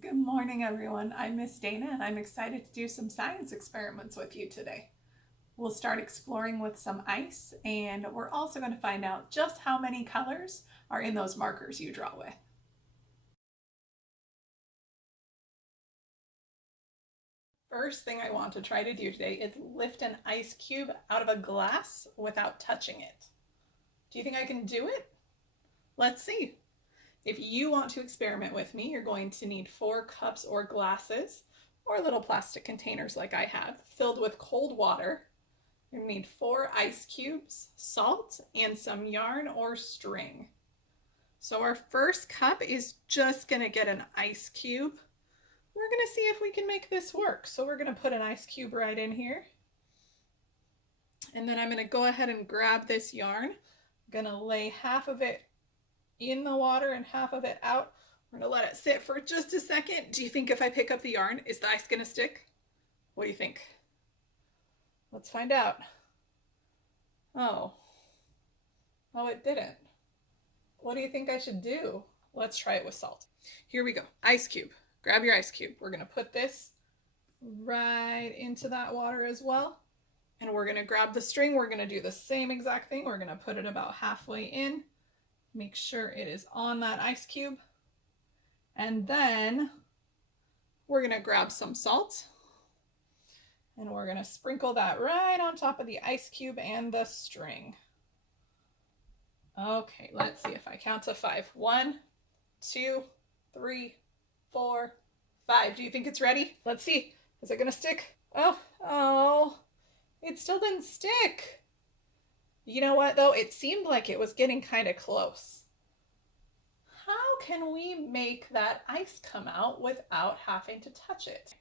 Good morning, everyone. I'm Miss Dana, and I'm excited to do some science experiments with you today. We'll start exploring with some ice, and we're also going to find out just how many colors are in those markers you draw with. First thing I want to try to do today is lift an ice cube out of a glass without touching it. Do you think I can do it? Let's see. If you want to experiment with me, you're going to need 4 cups or glasses or little plastic containers like I have filled with cold water. You need 4 ice cubes, salt, and some yarn or string. So our first cup is just going to get an ice cube. We're going to see if we can make this work. So we're going to put an ice cube right in here. And then I'm going to go ahead and grab this yarn. I'm going to lay half of it in the water and half of it out. We're going to let it sit for just a second. Do you think if I pick up the yarn, is the ice going to stick? What do you think? Let's find out. Oh, it didn't. What do you think I should do? Let's try it with salt. Here we go. Ice cube. Grab your ice cube. We're going to put this right into that water as well. And we're going to grab the string. We're going to do the same exact thing. We're going to put it about halfway in. Make sure it is on that ice cube. And then we're going to grab some salt. And we're going to sprinkle that right on top of the ice cube and the string. Okay, let's see if I count to 5. 1, 2, 3, 4, 5. Do you think it's ready? Let's see. Is it going to stick? Oh, it still didn't stick. You know what, though? It seemed like it was getting kind of close. How can we make that ice come out without having to touch it?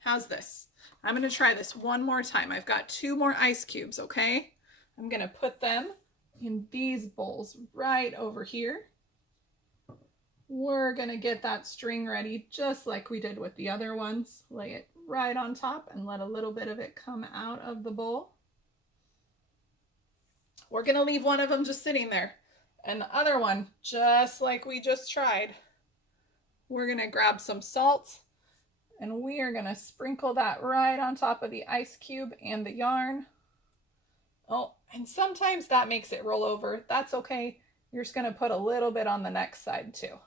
How's this? I'm going to try this one more time. I've got 2 more ice cubes, okay? I'm going to put them in these bowls right over here. We're going to get that string ready just like we did with the other ones. Lay it right on top and let a little bit of it come out of the bowl. We're going to leave one of them just sitting there. And the other one, just like we just tried, we're going to grab some salt and we are going to sprinkle that right on top of the ice cube and the yarn. Oh, and sometimes that makes it roll over. That's okay. You're just going to put a little bit on the next side too.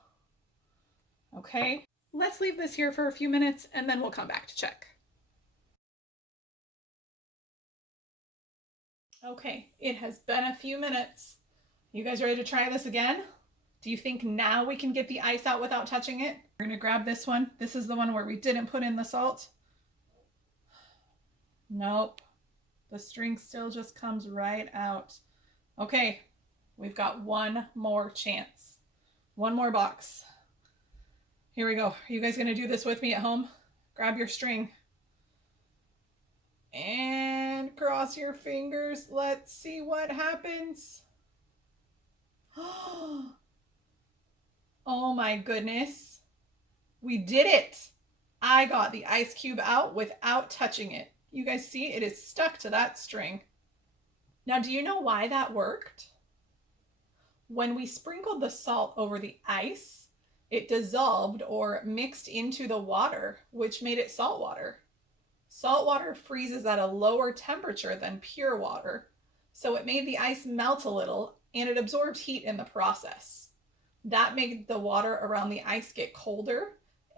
Okay, let's leave this here for a few minutes and then we'll come back to check. Okay, it has been a few minutes. You guys ready to try this again? Do you think now we can get the ice out without touching it? We're going to grab this one. This is the one where we didn't put in the salt. Nope. The string still just comes right out. Okay, we've got one more chance. One more box. Here we go. Are you guys going to do this with me at home? Grab your string. And cross your fingers. Let's see what happens. Oh my goodness. We did it. I got the ice cube out without touching it. You guys see it is stuck to that string. Now, do you know why that worked? When we sprinkled the salt over the ice, it dissolved or mixed into the water, which made it salt water. Salt water freezes at a lower temperature than pure water, so it made the ice melt a little and it absorbed heat in the process. That made the water around the ice get colder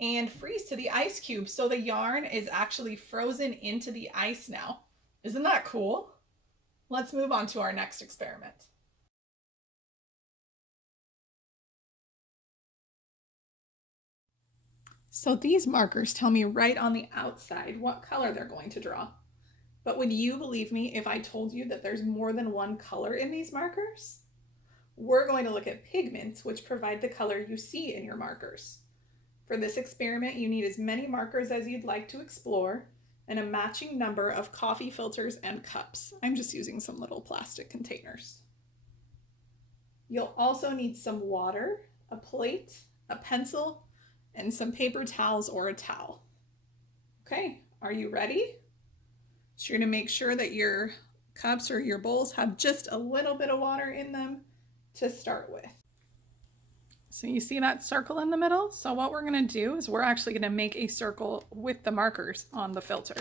and freeze to the ice cube, so the yarn is actually frozen into the ice now. Isn't that cool? Let's move on to our next experiment. So these markers tell me right on the outside what color they're going to draw. But would you believe me if I told you that there's more than one color in these markers? We're going to look at pigments, which provide the color you see in your markers. For this experiment, you need as many markers as you'd like to explore and a matching number of coffee filters and cups. I'm just using some little plastic containers. You'll also need some water, a plate, a pencil, and some paper towels or a towel. Okay, are you ready? So you're going to make sure that your cups or your bowls have just a little bit of water in them to start with. So you see that circle in the middle? So what we're gonna do is we're actually gonna make a circle with the markers on the filter.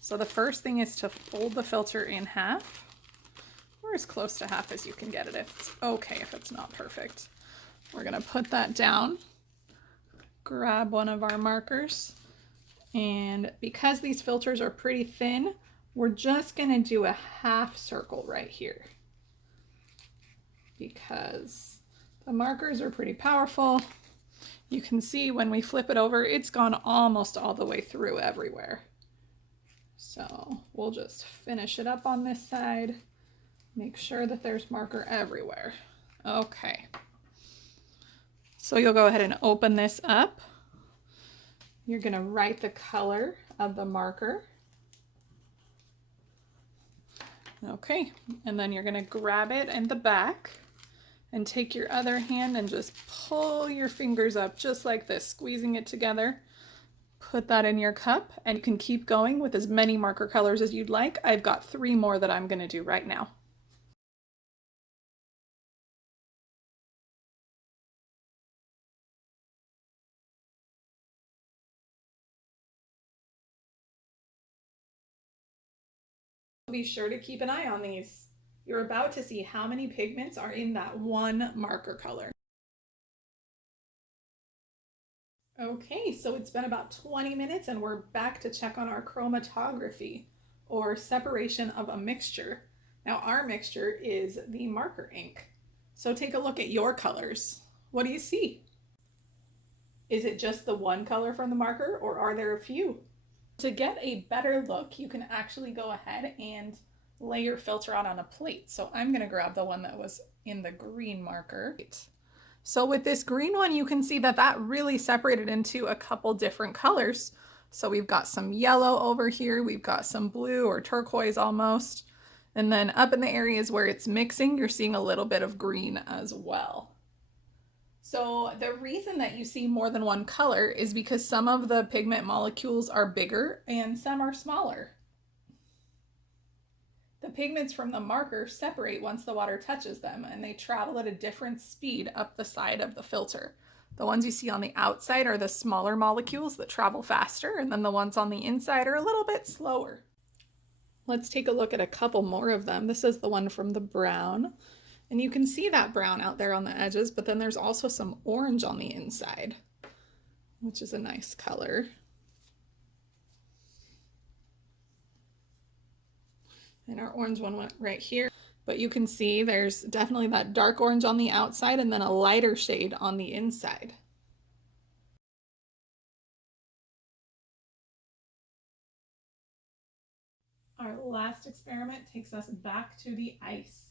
So the first thing is to fold the filter in half, or as close to half as you can get it. If it's okay, if it's not perfect. We're gonna put that down, grab one of our markers, and because these filters are pretty thin, we're just gonna do a half circle right here, because the markers are pretty powerful. You can see when we flip it over, it's gone almost all the way through everywhere. So we'll just finish it up on this side. Make sure that there's marker everywhere. Okay. So you'll go ahead and open this up. You're gonna write the color of the marker. Okay, and then you're gonna grab it in the back and take your other hand and just pull your fingers up just like this, squeezing it together. Put that in your cup, and you can keep going with as many marker colors as you'd like. I've got 3 more that I'm gonna do right now. Be sure to keep an eye on these. You're about to see how many pigments are in that one marker color. Okay, so it's been about 20 minutes and we're back to check on our chromatography, or separation of a mixture. Now our mixture is the marker ink. So take a look at your colors. What do you see? Is it just the one color from the marker, or are there a few? To get a better look, you can actually go ahead and lay your filter out on a plate. So I'm gonna grab the one that was in the green marker. So with this green one, you can see that that really separated into a couple different colors. So we've got some yellow over here, we've got some blue or turquoise almost. And then up in the areas where it's mixing, you're seeing a little bit of green as well. So the reason that you see more than one color is because some of the pigment molecules are bigger and some are smaller. The pigments from the marker separate once the water touches them, and they travel at a different speed up the side of the filter. The ones you see on the outside are the smaller molecules that travel faster, and then the ones on the inside are a little bit slower. Let's take a look at a couple more of them. This is the one from the brown. And you can see that brown out there on the edges, but then there's also some orange on the inside, which is a nice color. And our orange one went right here. But you can see there's definitely that dark orange on the outside and then a lighter shade on the inside. Our last experiment takes us back to the ice.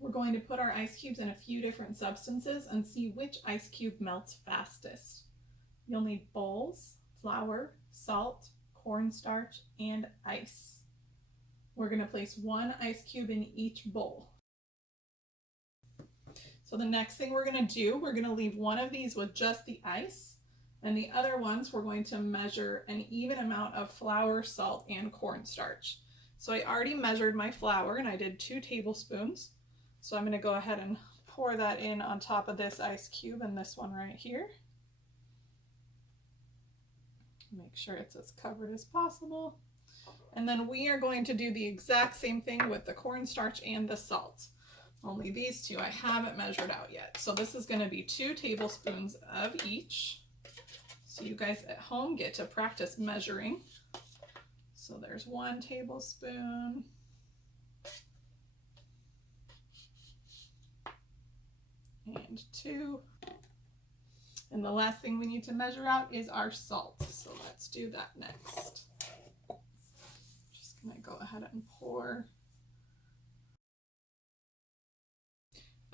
We're going to put our ice cubes in a few different substances and see which ice cube melts fastest. You'll need bowls, flour, salt, cornstarch, and ice. We're going to place 1 ice cube in each bowl. So the next thing we're going to do, we're going to leave one of these with just the ice, and the other ones we're going to measure an even amount of flour, salt, and cornstarch. So I already measured my flour and I did 2 tablespoons. So I'm going to go ahead and pour that in on top of this ice cube and this one right here. Make sure it's as covered as possible. And then we are going to do the exact same thing with the cornstarch and the salt. Only these 2 I haven't measured out yet. So this is going to be 2 tablespoons of each. So you guys at home get to practice measuring. So there's 1 tablespoon. And 2. And the last thing we need to measure out is our salt. So let's do that next. Just gonna go ahead and pour.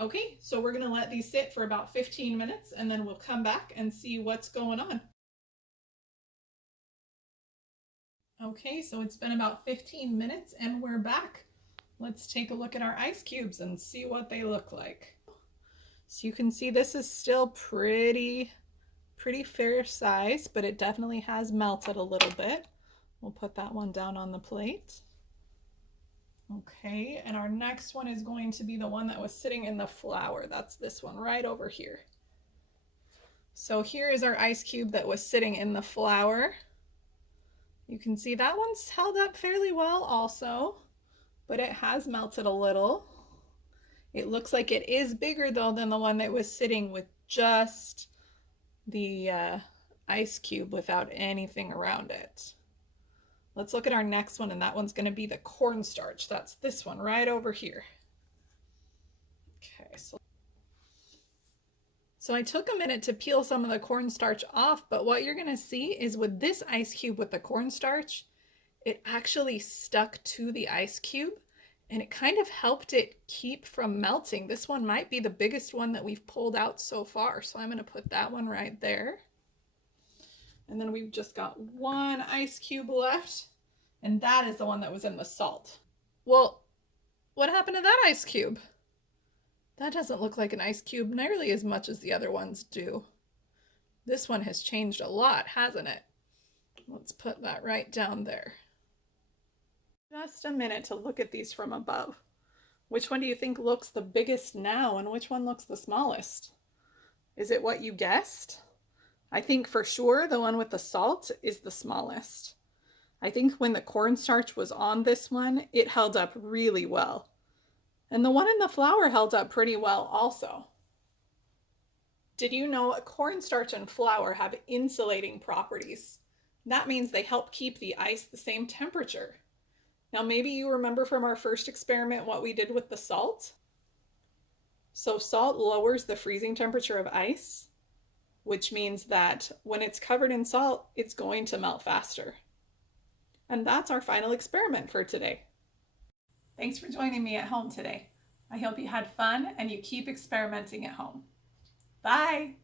Okay, so we're gonna let these sit for about 15 minutes and then we'll come back and see what's going on. Okay, so it's been about 15 minutes and we're back. Let's take a look at our ice cubes and see what they look like. So you can see this is still pretty fair size, but it definitely has melted a little bit. We'll put that one down on the plate. Okay, and our next one is going to be the one that was sitting in the flour. That's this one right over here. So here is our ice cube that was sitting in the flour. You can see that one's held up fairly well also, but it has melted a little. It looks like it is bigger though than the one that was sitting with just the ice cube without anything around it. Let's look at our next one, and that one's going to be the cornstarch. That's this one right over here. Okay, so I took a minute to peel some of the cornstarch off, but what you're going to see is with this ice cube with the cornstarch, it actually stuck to the ice cube and it kind of helped it keep from melting. This one might be the biggest one that we've pulled out so far, so I'm going to put that one right there. And then we've just got one ice cube left, and that is the one that was in the salt. Well, what happened to that ice cube? That doesn't look like an ice cube nearly as much as the other ones do. This one has changed a lot, hasn't it? Let's put that right down there. Just a minute to look at these from above. Which one do you think looks the biggest now, and which one looks the smallest? Is it what you guessed? I think for sure the one with the salt is the smallest. I think when the cornstarch was on this one, it held up really well. And the one in the flour held up pretty well also. Did you know cornstarch and flour have insulating properties? That means they help keep the ice the same temperature. Now maybe you remember from our first experiment what we did with the salt. So salt lowers the freezing temperature of ice, which means that when it's covered in salt, it's going to melt faster. And that's our final experiment for today. Thanks for joining me at home today. I hope you had fun and you keep experimenting at home. Bye!